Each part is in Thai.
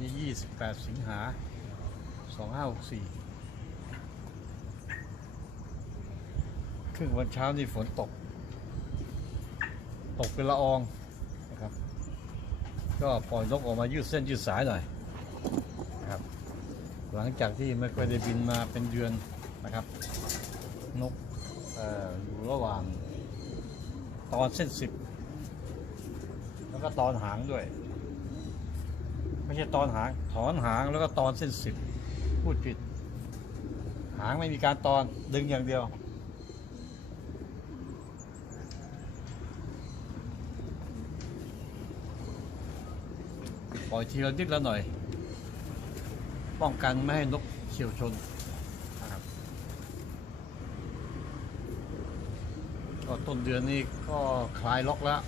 18สิงหา 2564 ครึ่งวันเช้านี่ฝนตก ตกเป็นละอองนะครับ ก็ปล่อยนกออกมายืดเส้นยืดสายหน่อยนะครับ หลังจากที่ไม่ค่อยได้บินมาเป็นเดือนนะครับ นกอออยู่ระหว่างตอนเส้นสิบแล้วก็ตอนหางด้วย ไม่ใช่ตอนหางถอนหางแล้วก็ตอนเส้นสิบพูดผิด หางไม่มีการตอนดึงอย่างเดียว ปล่อยทีละนิดละหน่อย ป้องกันไม่ให้นกเฉียวชนนะครับก็ต้นเดือนนี้ก็คลายล็อกแล้ว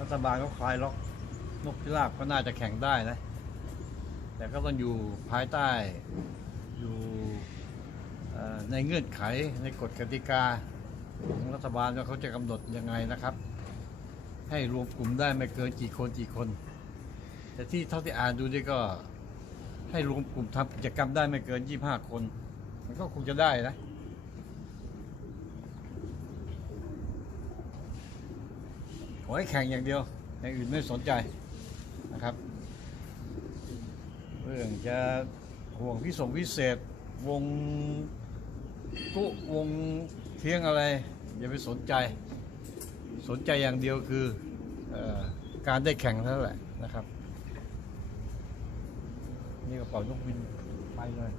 รัฐบาลก็คลายล็อก นกพิราบก็น่าจะแข่งได้นะ แต่ก็ต้องอยู่ภายใต้อยู่ในเงื่อนไขในกฎกติกาของรัฐบาลว่าเขาจะกำหนดยังไงนะครับ ให้รวมกลุ่มได้ไม่เกินกี่คนกี่คน แต่ที่เท่าที่อ่านดูนี่ก็ให้รวมกลุ่มทำกิจกรรมได้ไม่เกิน 25 คน มันก็คงจะได้นะขอให้แข่งอย่างเดียวอย่างอื่นไม่สนใจ นะครับ เรื่องจะห่วงพิสงพิเศษ วงกุวงเที่ยงอะไร อย่าไปสนใจ สนใจอย่างเดียวคืออการได้แข่งเท่านั้นแหละนะครับ นี่ก็ปล่อยนกบินไปเลย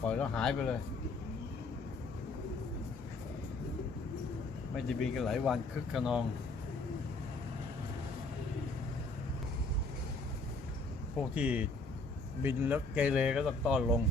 ปล่อยแล้วหายไปเลย ไม่จะบินกันหลายวันคึกขนอง พวกที่บินแล้วเกเรก็ต้องต้อนลง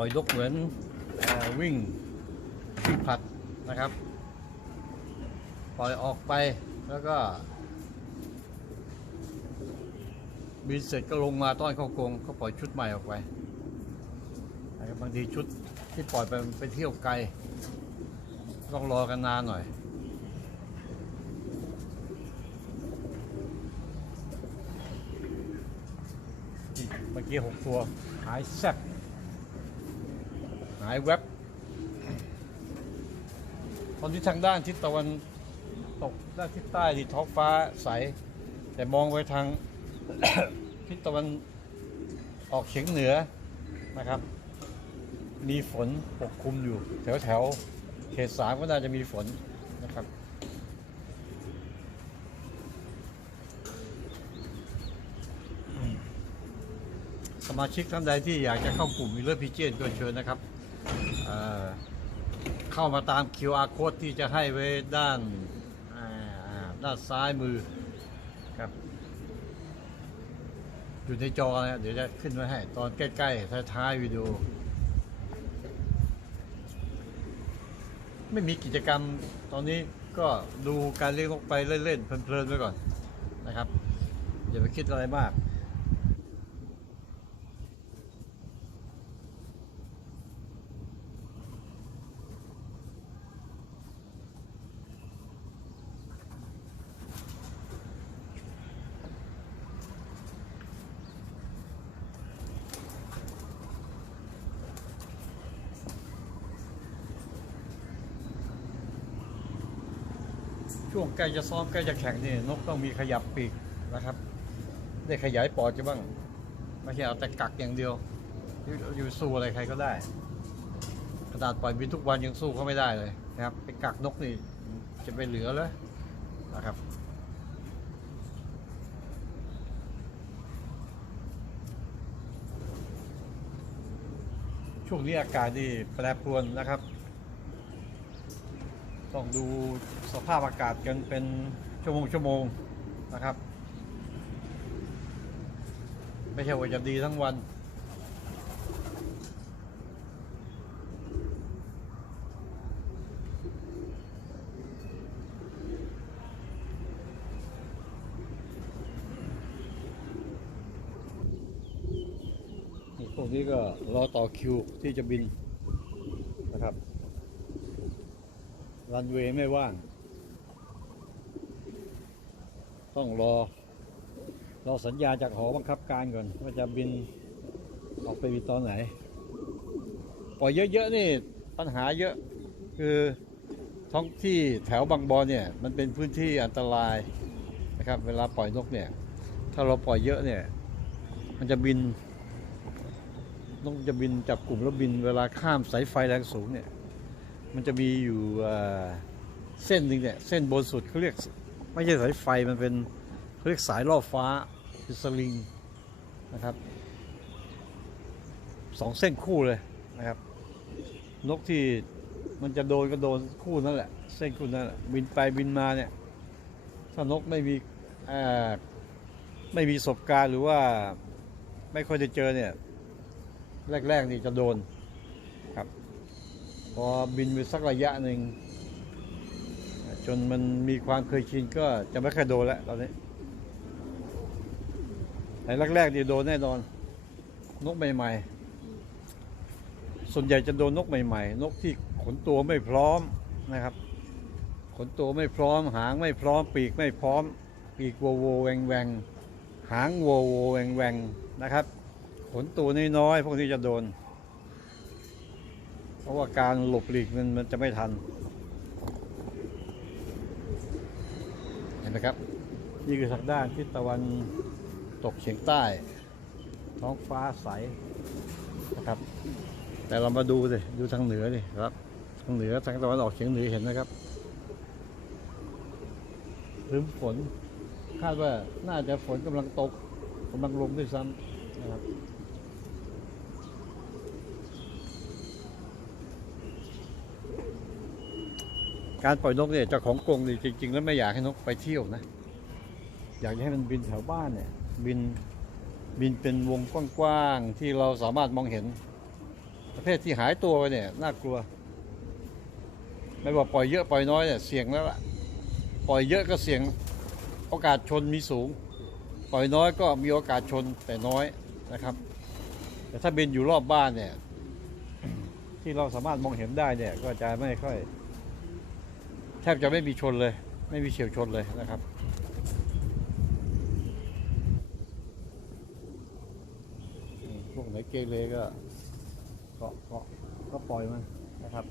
ล่อยนกเหมือนอวิ่งวิ่งผลัดนะครับ ปล่อยออกไปแล้วก็บินเสร็จก็ลงมาต้อนเข้ากรงก็ปล่อยชุดใหม่ออกไปนะบางทีชุดที่ปล่อยไปไปเที่ยวไกล ต้องรอกันนานหน่อย เมื่อกี้หกตัวหายแซ่บายแวบตอนที่ทางด้านทิศตะวันตกด้านทิศใต้ที่ท้องฟ้าใส แต่มองไปทาง ทิศตะวันออกเฉียงเหนือนะครับ มีฝนปกคลุมอยู่ แถวแถวเขตสามก็น่าจะมีฝนนะครับสมาชิกท่านใดที่อยากจะเข้ากลุ่มมิเลอร์พิเจนก็เชิญนะครับ เข้ามาตาม QR code ที่จะให้ไว้ด้านด้านซ้ายมือครับอยู่ในจอนะเดี๋ยวจะขึ้นไว้ให้ ตอนใกล้ๆท้ายๆวิดีโอ ไม่มีกิจกรรมตอนนี้ก็ดูการเลี้ยงนกไปเล่นๆเพลินๆไปก่อนนะครับ อย่าไปคิดอะไรมาก ช่วงใกล้จะซ้อมใกล้จะแข่งนี่นกต้องมีขยับปีกนะครับ ได้ขยายปอดจะบ้างไม่ใช่เอาแต่กักอย่างเดียวอยู่อยู่สู้อะไรใครก็ได้ขนาดปล่อยบินทุกวันยังสู้เขาไม่ได้เลยนะครับไปกักนกนี่จะไปเหลือเลยนะครับช่วงนี้อากาศนี่แปรปรวนนะครับ ต้องดูสภาพอากาศกันเป็นชั่วโมงชั่วโมงนะครับ ไม่ใช่ว่าจะดีทั้งวันพวกนี้ก็รอต่อคิวที่จะบินนะครับ รันเวย์ไม่ว่าง ต้องรอ รอสัญญาจากหอบังคับการก่อน ว่าจะบินออกไปบินตอนไหน ปล่อยเยอะๆนี่ปัญหาเยอะคือท้องที่แถวบางบอนเนี่ย มันเป็นพื้นที่อันตรายนะครับ เวลาปล่อยนกเนี่ย ถ้าเราปล่อยเยอะเนี่ย มันจะบินนกจะบินจับกลุ่มแล้วบินเวลาข้ามสายไฟแรงสูงเนี่ย มันจะมีอยู่เส้นหนึ่งเนี่ยเส้นบนสุดเขาเรียกไม่ใช่สายไฟมันเป็นเขาเรียกสายล่อฟ้าคือสลิงนะครับสองเส้นคู่เลยนะครับ นกที่มันจะโดนก็โดนคู่นั่นแหละ เส้นคู่นั่นแหละบินไปบินมาเนี่ยถ้านกไม่มีไม่มีประสบการณ์หรือว่าไม่ค่อยได้เจอเนี่ย แรกๆนี่จะโดน พอบินไปสักระยะหนึ่งจนมันมีความเคยชินก็จะไม่ค่อยโดนแล้วตอนนี้แต่แรกๆนี่โดนแน่นอน นกใหม่ๆ ส่วนใหญ่จะโดนนกใหม่ๆ นกที่ขนตัวไม่พร้อมนะครับ ขนตัวไม่พร้อม หางไม่พร้อม ปีกไม่พร้อม ปีกโวโวแวงแวงหางโวโวแวงแวงนะครับ ขนตัวน้อยๆพวกนี้จะโดน ราะว่าการหลบหลีกมันมันจะไม่ทัน เห็นไหมครับ นี่คือทางด้านทิศตะวันตกเฉียงใต้ ท้องฟ้าใสนะครับ แต่เรามาดูสิดูทางเหนือดิครับ ทางเหนือทางตะวันออกเฉียงเหนือเห็นนะครับรืมฝนคาดว่าน่าจะฝนกำลังตกกำลังลงด้วยซ้ำนะครับ การปล่อยนกเนี่ยเจ้าของกรงเนี่ยจริง ๆ แล้วไม่อยากให้นกไปเที่ยวนะ อยากให้มันบินแถวบ้านเนี่ย บินบินเป็นวงกว้างๆที่เราสามารถมองเห็น ประเภทที่หายตัวไปเนี่ยน่ากลัว ไม่ว่าปล่อยเยอะปล่อยน้อยเนี่ยเสี่ยงแล้วล่ะปล่อยเยอะก็เสี่ยงโอกาสชนมีสูง ปล่อยน้อยก็มีโอกาสชนแต่น้อยนะครับ แต่ถ้าบินอยู่รอบบ้านเนี่ยที่เราสามารถมองเห็นได้เนี่ยก็จะไม่ค่อย แทบจะไม่มีชนเลย ไม่มีเฉียวชนเลยนะครับพวกไหนเกเรก็เกาะเกาะก็ปล่อยมันนะครับ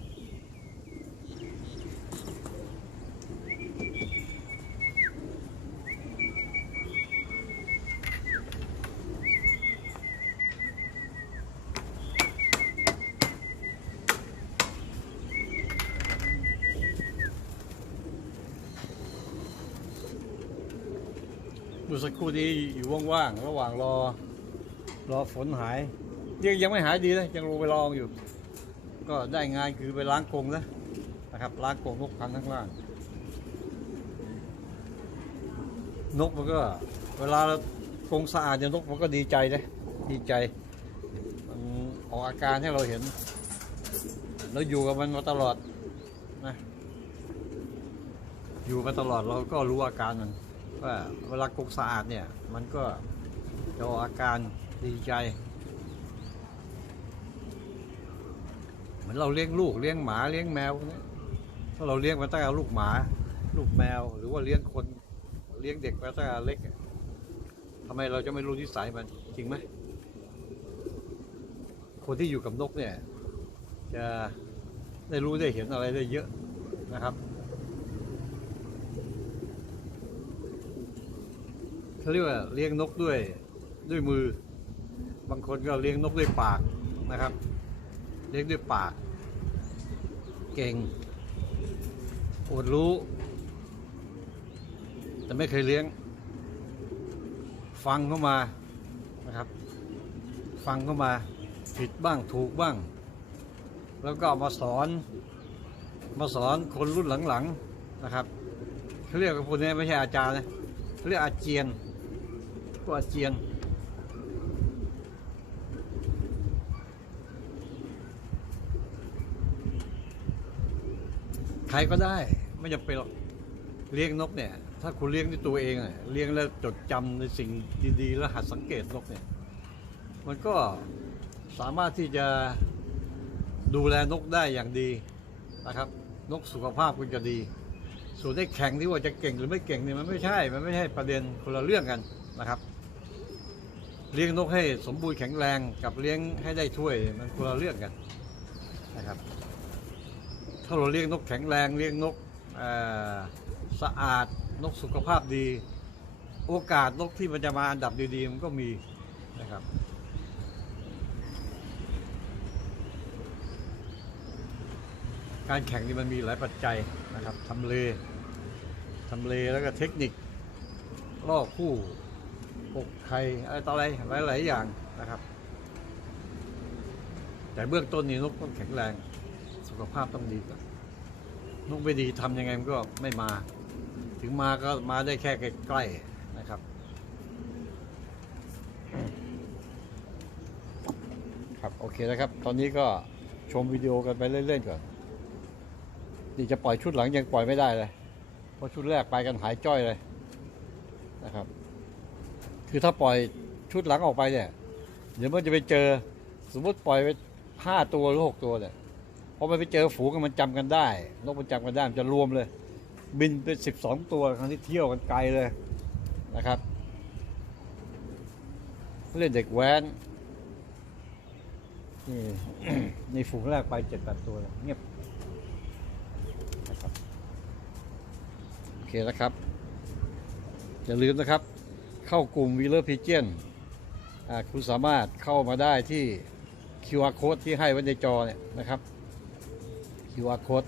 มื่อสักครู่นี้อยู่ว่างๆระหว่างรอ รอฝนหาย ยังยังไม่หายดีนะยังลงไปลองอยู่ ก็ได้งานคือไปล้างกรงแล้วนะครับล้างกรงนกพันธุ์ข้างล่าง นกมันก็ เวลากรงสะอาดเนี่ยนกมันก็ดีใจนะดีใจมันออกอาการให้เราเห็นเราอยู่กับมันมาตลอดนะอยู่มาตลอดเราก็รู้อาการมัน ว่าเวลากรงสะอาดเนี่ย มันก็จะออกอาการดีใจ เหมือนเราเลี้ยงลูกเลี้ยงหมาเลี้ยงแมวพวกนี้ถ้าเราเลี้ยงมาตั้งแต่ลูกหมา ลูกแมว หรือว่าเลี้ยงคนเลี้ยงเด็กมาตั้งแต่เล็กทำไมเราจะไม่รู้นิสัยมันจริงไหมคนที่อยู่กับนกเนี่ย จะได้รู้ได้เห็นอะไรได้เยอะนะครับ เขาเรียกว่าเลี้ยงนกด้วยด้วยมือ บางคนก็เลี้ยงนกด้วยปากนะครับ เลี้ยงด้วยปาก เก่งอดรู้ แต่ไม่เคยเลี้ยง ฟังเข้ามานะครับ ฟังเข้ามาผิดบ้างถูกบ้าง แล้วก็ามาสอนมาสอนคนรุ่นหลังๆนะครับเขาเรียกว่าคนนี้ไม่ใช่อาจารย์นะเขาเรียกอาเจียน ก็อาเจียนใครก็ได้ไม่จำเป็นหรอกเลี้ยงนกเนี่ย ถ้าคุณเลี้ยงด้วยตัวเองอะเลี้ยงแล้วจดจำในสิ่งดีๆ แล้วหัดสังเกตนกเนี่ย มันก็สามารถที่จะดูแลนกได้อย่างดีนะครับ นกสุขภาพคุณจะดี ส่วนได้แข่งที่ว่าจะเก่งหรือไม่เก่งเนี่ยมันไม่ใช่ มันไม่ใช่ประเด็นคนละเรื่องกันนะครับ เลี้ยงนกให้สมบูรณ์แข็งแรงกับเลี้ยงให้ได้ถ้วยมันคนละเรื่องกันนะครับ ถ้าเราเลี้ยงนกแข็งแรงเลี้ยงนกสะอาดนกสุขภาพดี โอกาสนกที่มันจะมาอันดับดีๆมันก็มีนะครับการแข่งนี่มันมีหลายปัจจัยนะครับทำเลทำเลแล้วก็เทคนิคล่อคู่ ปกไข่อะไรต่ออะไรหลายๆอย่างนะครับ แต่เบื้องต้นนี่นกต้องแข็งแรง สุขภาพต้องดีก่อนนกไม่ดีทำยังไงมันก็ไม่มา ถึงมาก็มาได้แค่ใกล้ๆนะครับครับโอเคนะครับ ตอนนี้ก็ชมวิดีโอกันไปเล่นๆก่อนนี่จะปล่อยชุดหลังยังปล่อยไม่ได้เลย เพราะชุดแรกไปกันหายจ้อยเลยนะครับ คือถ้าปล่อยชุดหลังออกไปเนี่ย เดี๋ยวมันจะไปเจอ สมมติปล่อยไปห้าตัวหรือหกตัวเนี่ยพอมันไปเจอฝูงกันมันจำกันได้นกมันจำกันได้มันจะรวมเลย บินเป็นสิบสองตัวครั้งที่เที่ยวกันไกลเลยนะครับ เล่นเด็กแว้นนี่ในฝูงแรกไปเจ็ดแปดตัวเงียบนะครับโอเคนะครับ อย่าลืมนะครับ เข้ากลุ่มวีเลอร์พิเจนคุณสามารถเข้ามาได้ที่ QR code ที่ให้ไว้ในจอเนี่ยนะครับ QR code